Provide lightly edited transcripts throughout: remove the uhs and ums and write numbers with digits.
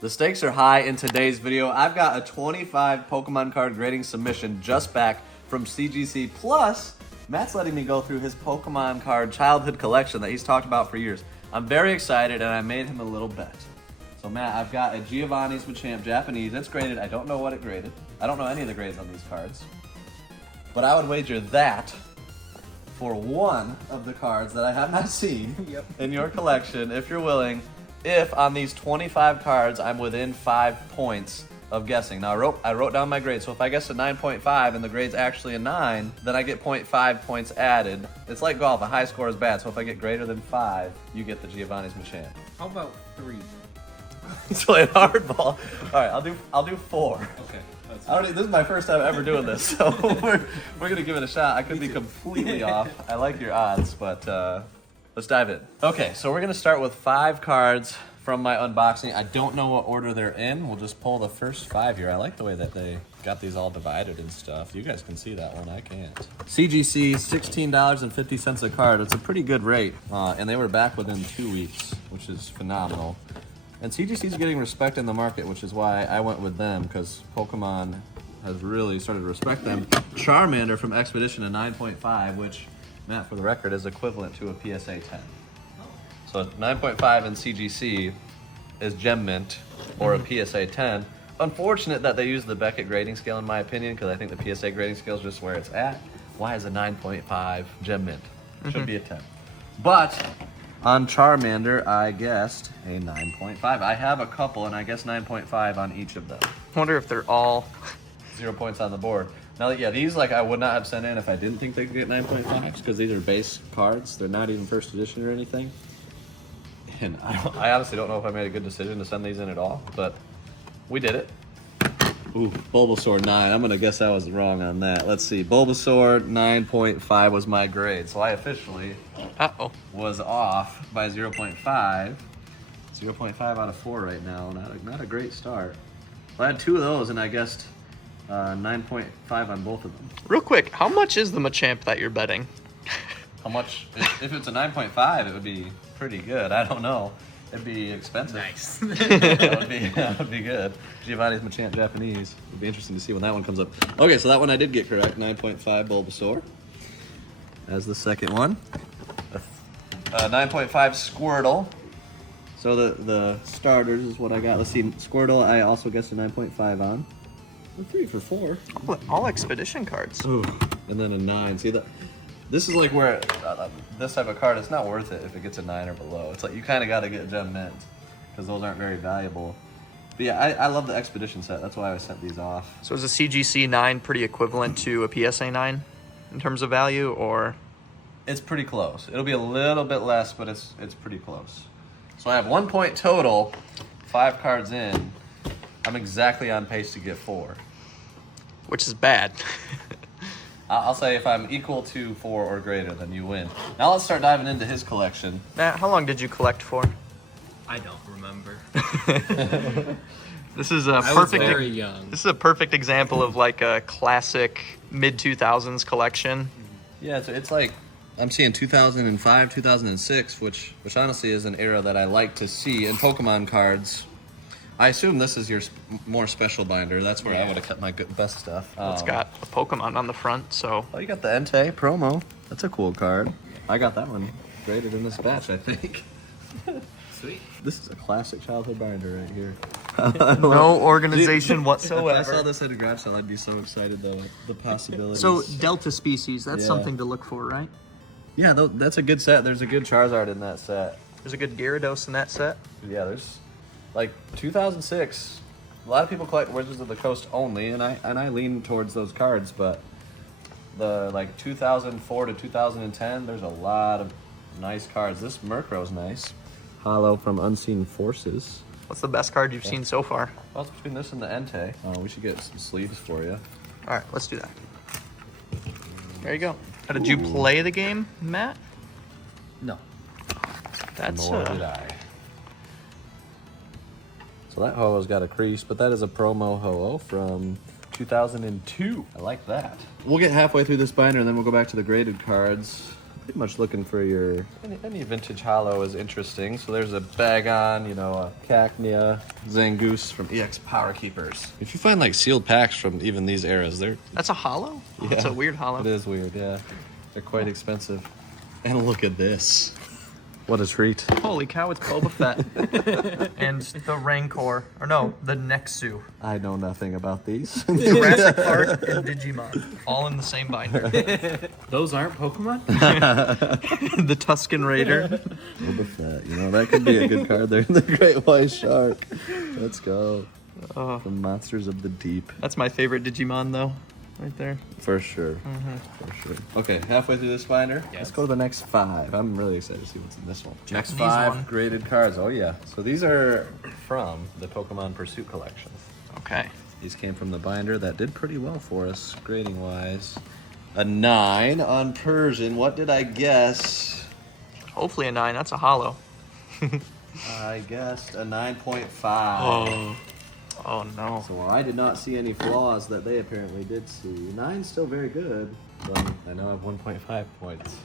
The stakes are high in today's video. I've got a 25 Pokemon card grading submission just back from CGC. Plus, Matt's letting me go through his Pokemon card childhood collection that he's talked about for years. I'm very excited, and I made him a little bet. So Matt, I've got a Giovanni's Machamp Japanese. It's graded. I don't know what it graded. I don't know any of the grades on these cards. But I would wager that for one of the cards that I have not seen in your collection, if you're willing, if on these 25 cards I'm within 5 points of guessing. Now I wrote down my grade, so if I guess a 9.5 and the grade's actually a 9, then I get 0.5 points added. It's like golf, a high score is bad, so if I get greater than 5, you get the Giovanni's Machamp. How about 3? It's playing hardball. Alright, I'll do 4. Okay. This is my first time ever doing this, so we're gonna give it a shot. I could be completely off. I like your odds, but let's dive in. Okay, so we're gonna start with 5 cards from my unboxing. I don't know what order they're in. We'll just pull the first 5 here. I like the way that they got these all divided and stuff. You guys can see that one, I can't. CGC, $16.50 a card. It's a pretty good rate, and they were back within 2 weeks, which is phenomenal. And CGC's getting respect in the market, which is why I went with them, because Pokemon has really started to respect them. Charmander from Expedition, a 9.5, which, Matt, for the record, is equivalent to a PSA 10. So 9.5 in CGC is Gem Mint, or a PSA 10. Unfortunate that they use the Beckett grading scale, in my opinion, because I think the PSA grading scale is just where it's at. Why is a 9.5 Gem Mint? Should be a 10. But on Charmander, I guessed a 9.5. I have a couple, and I guessed 9.5 on each of them. I wonder if they're all 0 points on the board. Now, yeah, these I would not have sent in if I didn't think they could get 9.5s, because these are base cards. They're not even first edition or anything. And I honestly don't know if I made a good decision to send these in at all, but we did it. Ooh, Bulbasaur 9. I'm gonna guess I was wrong on that. Let's see. Bulbasaur 9.5 was my grade, so I officially was off by 0.5. 0.5 out of 4 right now. Not a great start. Well, I had 2 of those, and I guessed 9.5 on both of them. Real quick, how much is the Machamp that you're betting? How much? If it's a 9.5, it would be pretty good. I don't know. It'd be expensive. Nice. that would be good. Giovanni's Machamp Japanese. It'd be interesting to see when that one comes up. Okay, so that one I did get correct. 9.5 Bulbasaur as the second one. 9.5 Squirtle. So the starters is what I got. Let's see. Squirtle, I also guessed a 9.5 on. 3 for 4. All Expedition cards. Ooh, and then a 9. See that? This is like where this type of card, it's not worth it if it gets a 9 or below. It's like you kind of got to get Gem Mint because those aren't very valuable. But yeah, I love the Expedition set. That's why I sent these off. So is a CGC 9 pretty equivalent to a PSA 9 in terms of value, or? It's pretty close. It'll be a little bit less, but it's pretty close. So I have 1 point total, 5 cards in. I'm exactly on pace to get 4. Which is bad. I'll say if I'm equal to 4 or greater, then you win. Now let's start diving into his collection. Matt, how long did you collect for? I don't remember. This is a I was very young. This is a perfect example of like a classic mid-2000s collection. Yeah, so it's like I'm seeing 2005, 2006, which honestly is an era that I like to see in Pokemon cards. I assume this is your more special binder. That's where I would have kept my best stuff. It's got a Pokemon on the front, so. Oh, you got the Entei promo. That's a cool card. I got that one graded in this batch, I think. Sweet. This is a classic childhood binder right here. No organization whatsoever. If I saw this at a garage sale, I'd be so excited though. The possibilities. So Delta species, that's Yeah. something to look for, right? Yeah, that's a good set. There's a good Charizard in that set. There's a good Gyarados in that set. Yeah, there's like 2006. A lot of people collect Wizards of the Coast only, and I lean towards those cards. But the like 2004 to 2010, there's a lot of nice cards. This Murkrow's nice. Hollow from Unseen Forces. What's the best card you've seen so far? Well, it's between this and the Entei. We should get some sleeves for you. All right, let's do that. There you go. How did you play the game, Matt? No. That's Nor did I. So that Ho-Oh's got a crease, but that is a promo Ho-Oh from 2002. I like that. We'll get halfway through this binder, and then we'll go back to the graded cards. pretty much looking for your any vintage holo is interesting. So there's a Bagon, you know, a Cacnea, Zangoose from EX Power Keepers. If you find like sealed packs from even these eras, they're That's a hollow? yeah, It's a weird hollow. It is weird, yeah. They're quite expensive. And look at this. What a treat. Holy cow, it's Boba Fett. And the Rancor. Or no, the Nexu. I know nothing about these. Jurassic Park and Digimon. All in the same binder. Those aren't Pokemon? The Tusken Raider. Boba Fett, you know, that could be a good card there. The Great White Shark. Let's go. The Monsters of the Deep. That's my favorite Digimon, though. Right there. For sure. For sure. Okay, halfway through this binder, let's go to the next 5. I'm really excited to see what's in this one. Next Japanese 5 one. graded cards. Oh, yeah. So these are from the Pokemon Pursuit collection. Okay. These came from the binder that did pretty well for us, grading-wise. A 9 on Persian. What did I guess? Hopefully a 9. That's a hollow. I guessed a 9.5. Oh no. So I did not see any flaws that they apparently did see. 9's still very good, but I now have 1.5 points.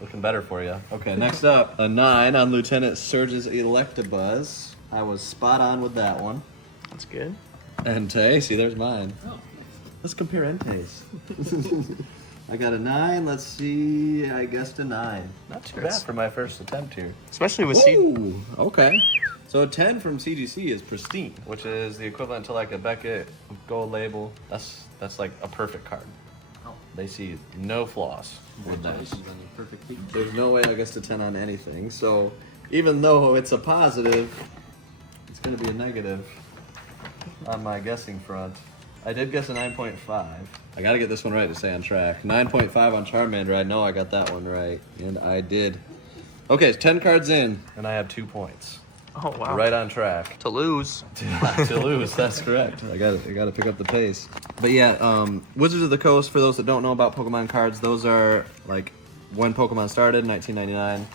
Looking better for you. Okay, next up, a 9 on Lieutenant Surge's Electabuzz. I was spot on with that one. That's good. Entei, see, there's mine. Oh. Let's compare Enteis. I got a 9. Let's see. I guessed a 9. Not too bad for my first attempt here. Especially with seed. Ooh, okay. So a 10 from CGC is pristine, which is the equivalent to like a Beckett Gold Label. That's like a perfect card. Oh. They see no flaws with that. Congratulations on your perfect week. There's no way I guessed a 10 on anything. So even though it's a positive, it's going to be a negative on my guessing front. I did guess a 9.5. I got to get this one right to stay on track. 9.5 on Charmander. I know I got that one right, and I did. Okay, 10 cards in, and I have 2 points. Oh wow. Right on track. To lose. To lose, that's correct. I got to pick up the pace. But yeah, Wizards of the Coast, for those that don't know about Pokemon cards, those are like when Pokemon started, 1999,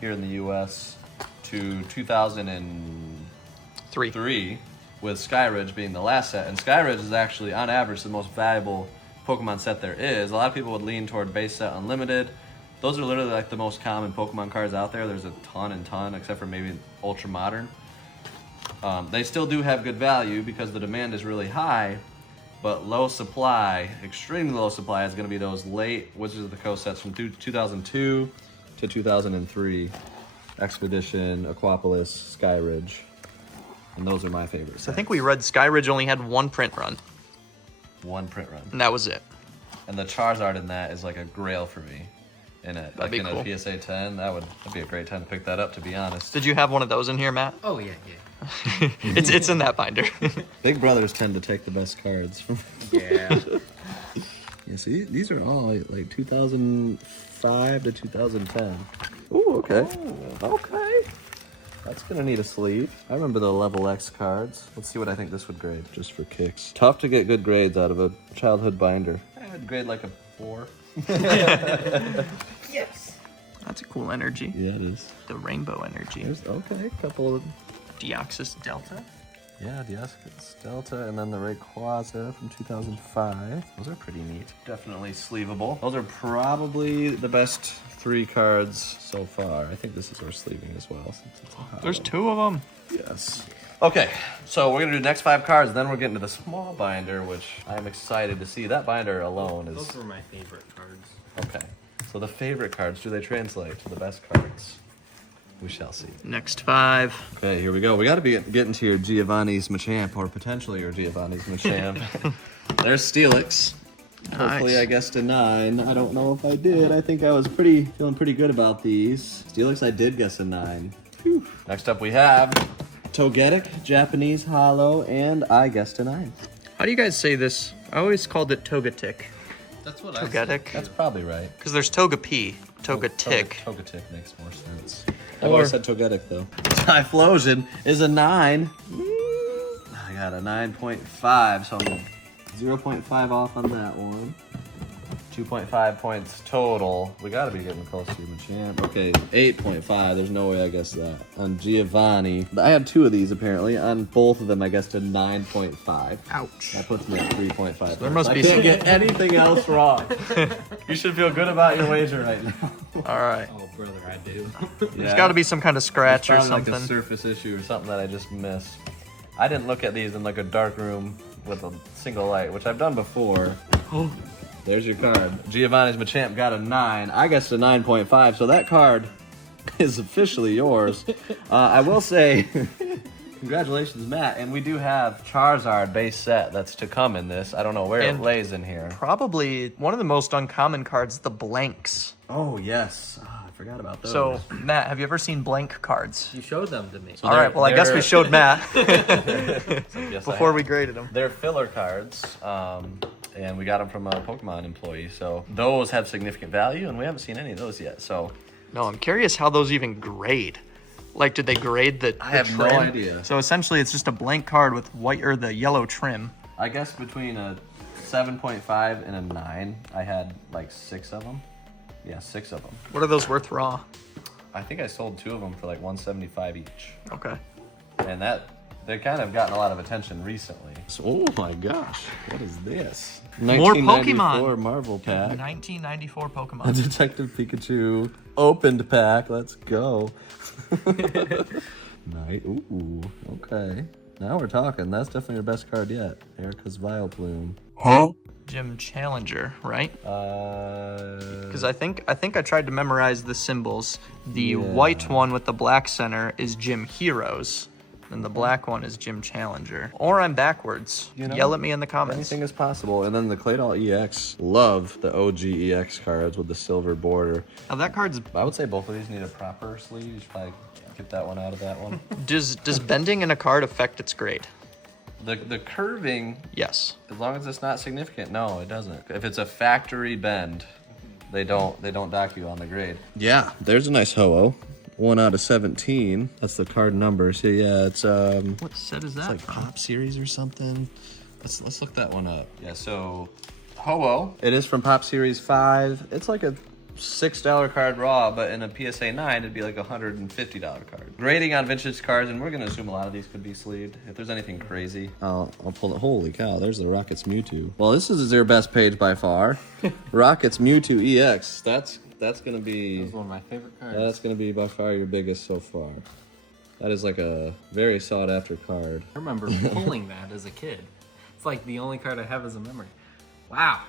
here in the U.S., to 2003, with Skyridge being the last set. And Skyridge is actually, on average, the most valuable Pokemon set there is. A lot of people would lean toward Base Set Unlimited. Those are literally like the most common Pokemon cards out there. There's a ton, except for maybe Ultra Modern. They still do have good value because the demand is really high, but low supply, extremely low supply, is going to be those late Wizards of the Coast sets from 2002 to 2003. Expedition, Aquapolis, Skyridge. And those are my favorite sets. I think we read Skyridge only had 1 print run, One print run. and that was it. And the Charizard in that is like a grail for me. In a be cool. a PSA 10, that'd be a great time to pick that up, to be honest. Did you have one of those in here, Matt? Oh, yeah. It's in that binder. Big brothers tend to take the best cards. Yeah. Yeah, see, these are all like 2005 to 2010. Ooh, okay. Okay. That's gonna need a sleeve. I remember the Level X cards. Let's see what I think this would grade, just for kicks. Tough to get good grades out of a childhood binder. I would grade like a 4. Yes. That's a cool energy. Yeah, it is. The rainbow energy. There's, okay, a couple of... Deoxys Delta. Yeah, the Deoxys Delta, and then the Rayquaza from 2005. Those are pretty neat. Definitely sleevable. Those are probably the best 3 cards so far. I think this is our sleeving as well, since it's a holo. There's 2 of them. Yes. Okay, so we're gonna do the next 5 cards, then we're getting to the small binder, which I'm excited to see. That binder alone is... Those were my favorite cards. Okay, so the favorite cards, do they translate to the best cards? We shall see. Next 5. Okay, here we go. We gotta be getting to your Giovanni's Machamp, or potentially your Giovanni's Machamp. There's Steelix. Hopefully Nice. I guessed a 9. I don't know if I did. I think I was feeling pretty good about these. Steelix, I did guess a 9. Whew. Next up we have Togetic, Japanese Holo, and I guessed a 9. How do you guys say this? I always called it Togetic. That's what Togetic. That's probably right. Because there's Togepi. Togetic. Togetic makes more sense. I've always said Togetic, though. Typhlosion is a 9. I got a 9.5, so I'm 0.5 off on that one. 2.5 points total. We gotta be getting close to your Machamp. Okay, 8.5. There's no way I guessed that. On Giovanni, I had 2 of these apparently. On both of them, I guessed a 9.5. Ouch. That puts me at 3.5. There must I be can't some- get anything else wrong. You should feel good about your wager right now. All right. Oh, brother, I do. There's got to be some kind of scratch or Found, something. like a surface issue or something that I just missed. I didn't look at these in like a dark room with a single light, which I've done before. There's your card. Giovanni's Machamp got a 9. I guessed a 9.5, so that card is officially yours. I will say, congratulations, Matt. And we do have Charizard base set that's to come in this. I don't know where it lays in here. Probably one of the most uncommon cards, the blanks. Oh, yes. Oh, I forgot about those. So, Matt, have you ever seen blank cards? You showed them to me. So All right, well, I guess we showed Matt yes, before we graded them. They're filler cards, and we got them from a Pokemon employee. So those have significant value, and we haven't seen any of those yet. So No, I'm curious how those even grade. Like, did they grade the I have no trim? idea. So essentially, it's just a blank card with white or the yellow trim. I guess between a 7.5 and a 9, I had like 6 of them. Yeah, 6 of them. What are those worth raw? I think I sold 2 of them for like $175 each. Okay. And they kind of gotten a lot of attention recently. So, oh my gosh, what is this? More 1994 Pokemon. Marvel pack. 1994 A Pokemon. Detective Pikachu opened pack. Let's go. Nice. Ooh, okay. Now we're talking. That's definitely your best card yet. Erica's Vileplume. Huh? Gym Challenger, right? Because Because I think I tried to memorize the symbols. The Yeah. white one with the black center is Gym Heroes, and the black one is Gym Challenger. Or I'm backwards. You know, Yell at me in the comments. anything is possible. And then the Claydol EX. Love the OG EX cards with the silver border. Now that card's I would say both of these need a proper sleeve. You should probably get that one out of that one. does bending in a card affect its grade? The curving, Yes. as long as it's not significant, no, it doesn't. If it's a factory bend, they don't dock you on the grade. Yeah, there's a nice Ho-Oh. 1 out of 17. That's the card number. So yeah, it's What set is that? like from? Pop Series or something. Let's look that one up. Yeah, so Ho-Oh. It is from Pop Series 5. It's like a $6 card raw, but in a PSA 9, it'd be like a $150 card. Grading on vintage cards, and we're gonna assume a lot of these could be sleeved. If there's anything crazy, I'll pull it. Holy cow, there's the Rockets Mewtwo. Well, this is your best page by far. Rockets Mewtwo EX. That's gonna be. That was one of my favorite cards. That's gonna be by far your biggest so far. That is like a very sought after card. I remember pulling that as a kid. It's like the only card I have as a memory. Wow.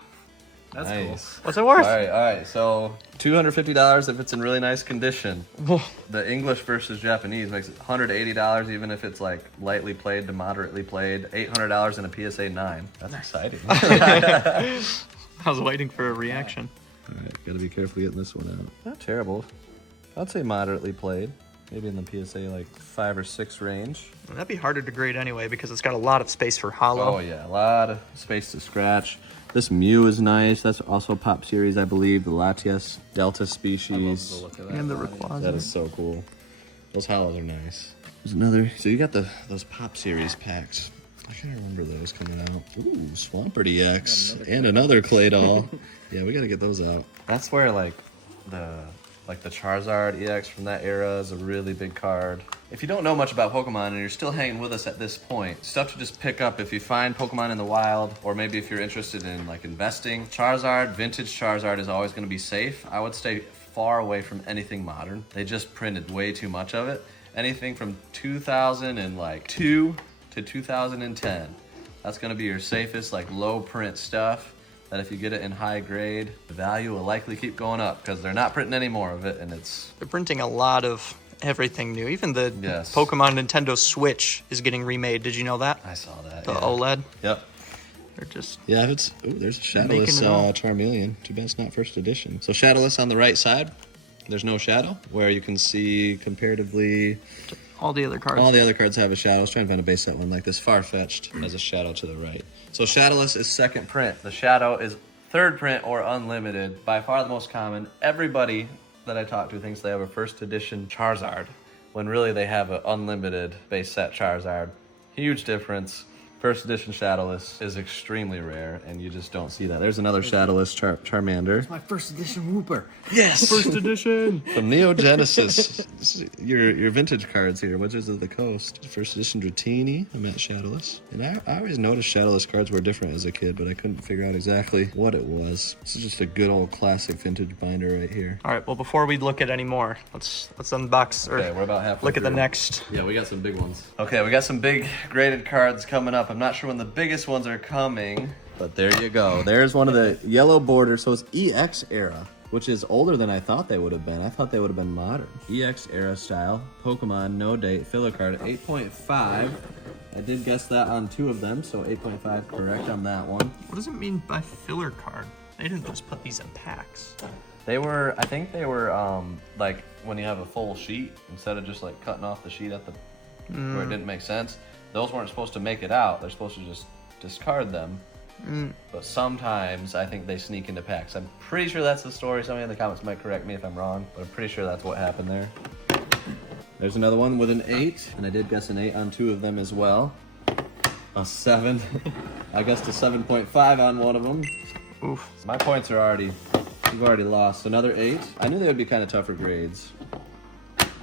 That's Nice. What's it worth? All right. So $250 if it's in really nice condition. The English versus Japanese makes it $180 even if it's like lightly played to moderately played. $800 in a PSA 9. That's exciting. I was waiting for a reaction. All right, gotta be careful getting this one out. Not terrible. I'd say moderately played. Maybe in the PSA like 5 or 6 range. That'd be harder to grade anyway because it's got a lot of space for hollow. Oh yeah, a lot of space to scratch. This Mew is nice. That's also Pop Series, I believe. The Latias Delta species. I love the look of that. And the body. That Rayquaza. is so cool. Those hollows are nice. There's another. So you got those Pop Series packs. I can't remember those coming out. Ooh, Swampert EX and another Claydol. Yeah, we gotta get those out. That's where like the Charizard EX from that era is a really big card. If you don't know much about Pokemon and you're still hanging with us at this point, stuff to just pick up if you find Pokemon in the wild, or maybe if you're interested in like investing. Charizard, vintage Charizard is always gonna be safe. I would stay far away from anything modern. They just printed way too much of it. Anything from 2002 to 2010. That's gonna be your safest, like low print stuff. That if you get it in high grade, the value will likely keep going up because they're not printing any more of it, and it's They're printing a lot of everything new. Even the Yes. Pokemon Nintendo Switch is getting remade. Did you know that? I saw that. The yeah. OLED. Yep. They're just Yeah, if it's there's a Making Shadowless it all. Charmeleon. Too bad it's not first edition. So Shadowless on the right side. There's no shadow, where you can see comparatively all the other cards. all the other cards have a shadow. I was trying to find a base set one like this. Farfetched has a shadow to the right. So Shadowless is second print. The shadow is third print or unlimited. By far the most common. Everybody that I talk to thinks they have a first edition Charizard, when really they have an unlimited base set Charizard. Huge difference. First edition Shadowless is extremely rare, and you just don't see that. There's another Shadowless Charmander. My first edition Wooper. Yes! First edition. From Neo Genesis. your vintage cards here. Wizards of the Coast. First edition Dratini. I meant Shadowless. And I always noticed Shadowless cards were different as a kid, but I couldn't figure out exactly what it was. This is just a good old classic vintage binder right here. All right, well, before we look at any more, let's unbox or Okay, we're about halfway look at the through. next. Yeah, we got some big ones. Okay, we got some big graded cards coming up. I'm not sure when the biggest ones are coming, but there you go. There's one of the yellow border. So it's EX era, which is older than I thought they would have been. I thought they would have been modern. EX era style. Pokemon, no date, filler card, 8.5. I did guess that on 2 of them, so 8.5 correct on that one. What does it mean by filler card? They didn't just put these in packs. They were, I think they were like when you have a full sheet, instead of just like cutting off the sheet at the where it didn't make sense. Those weren't supposed to make it out. They're supposed to just discard them. But sometimes I think they sneak into packs. I'm pretty sure that's the story. Somebody in the comments might correct me if I'm wrong, but I'm pretty sure that's what happened there. There's another one with an 8, and I did guess an 8 on 2 of them as well. A 7. I guessed a 7.5 on one of them. Oof. My points are already, you've already lost. Another 8. I knew they would be kind of tougher grades.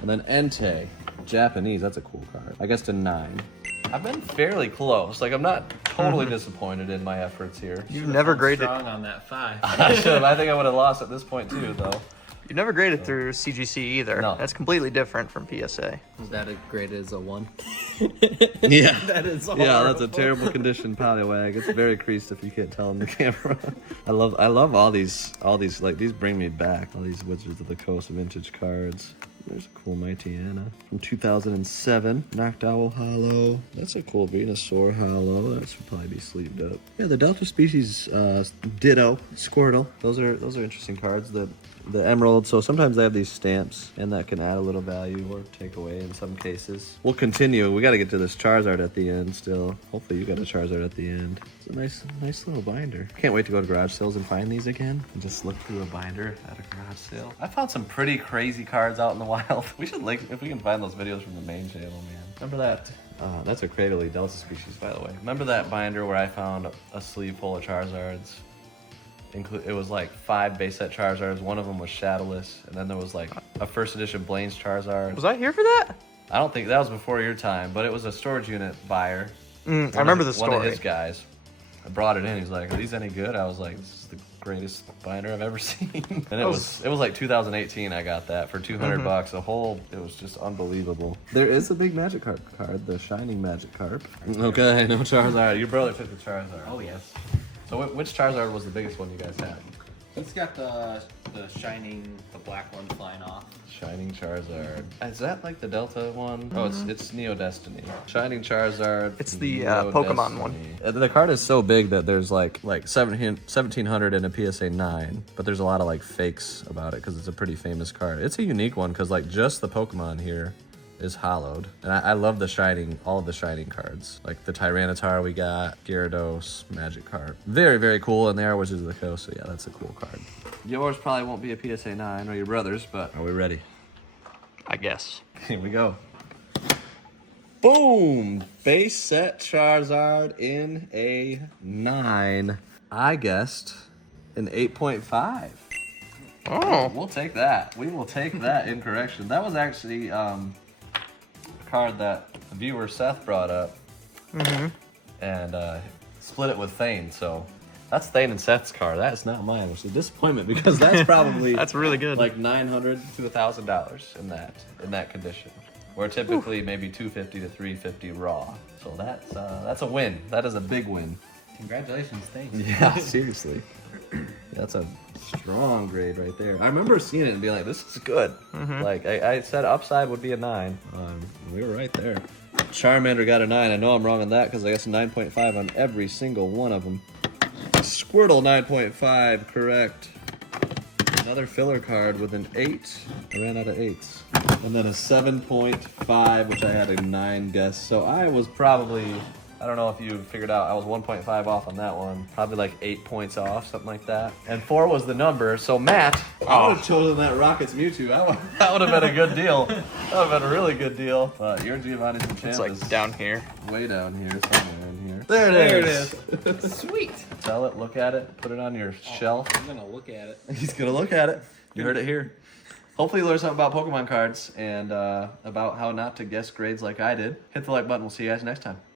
And then Entei, Japanese, that's a cool card. I guessed a 9. I've been fairly close. Like, I'm not totally disappointed in my efforts here. You've never graded. Strong on that 5. I should have. I think I would have lost at this point too, though. You never graded through CGC either. No. That's completely different from PSA. Is that a graded as a 1? Yeah. That is Yeah, that's a terrible condition Poliwag. It's very creased if you can't tell on the camera. I love all these, like, these bring me back. All these Wizards of the Coast vintage cards. There's a cool Mighty Anna from 2007. Noctowl Hollow. That's a cool Venusaur Hollow. That should probably be sleeved up. Yeah, the Delta Species Ditto Squirtle. Those are interesting cards. The Emerald. So sometimes they have these stamps, and that can add a little value or take away in some cases. We'll continue. We got to get to this Charizard at the end still. Hopefully you got a Charizard at the end. It's a nice little binder. Can't wait to go to garage sales and find these again and just look through a binder at a garage sale. I found some pretty crazy cards out in the wild. We should link if we can find those videos from the main channel, man. Remember that? That's a Cradily Delta Species, by the way. Remember that binder where I found a sleeve full of Charizards? It was like 5 base set Charizards. One of them was Shadowless, and then there was like a first edition Blaine's Charizard. Was I here for that? I don't think that was before your time, but it was a storage unit buyer. I remember the One of story. his guys. I brought it in. He's like, "Are these any good?" I was like, "This is the greatest binder I've ever seen." And it was like 2018. I got that for $200. It was just unbelievable. There is a big Magikarp card, the Shining Magikarp. Okay, no Charizard. Your brother took the Charizard. Oh, yes. So which Charizard was the biggest one you guys had? He's got the shining, the black one flying off. Shining Charizard. Is that like the Delta one? Oh, it's Neo Destiny. Shining Charizard. It's the Neo Pokemon Destiny. The card is so big that there's like 1700 in a PSA 9, but there's a lot of like fakes about it because it's a pretty famous card. It's a unique one because like just the Pokemon here is hollowed. And I love the Shining, all of the Shining cards. Like the Tyranitar we got, Gyarados, Magikarp. Very, very cool, and they are Wizards of the Coast, so yeah, that's a cool card. Yours probably won't be a PSA 9, or your brother's, but are we ready? I guess. Here we go. Boom! Base set Charizard in a 9. I guessed an 8.5. Oh. We'll take that. We will take that in correction. That was actually a card that the viewer Seth brought up and split it with Thane. So that's Thane and Seth's card. That is not mine, which is a disappointment because that's probably That's really good. like $900 to $1,000 in that condition. Where typically maybe $250 to $350 raw. So that's a win. That is a big win. Congratulations, thanks. Yeah, seriously. That's a strong grade right there. I remember seeing it and being like, this is good. Like, I said upside would be a 9. We were right there. Charmander got a 9. I know I'm wrong on that because I guess a 9.5 on every single one of them. Squirtle 9.5, correct. Another filler card with an 8. I ran out of 8s. And then a 7.5, which I had a 9 guess. So I was probably... I don't know if you figured out, I was 1.5 off on that one. Probably like 8 points off, something like that. And 4 was the number, so Matt, I would have chosen that Rockets Mewtwo. That would have been a good deal. That would have been a really good deal. But your Giovanni's Enchant It's like is down here. way down here, somewhere in here. There There it it is. is. Sweet. Tell it, look at it, put it on your shelf. I'm gonna look at it. He's gonna look at it. You heard it here. Hopefully you learned something about Pokemon cards and about how not to guess grades like I did. Hit the like button. We'll see you guys next time.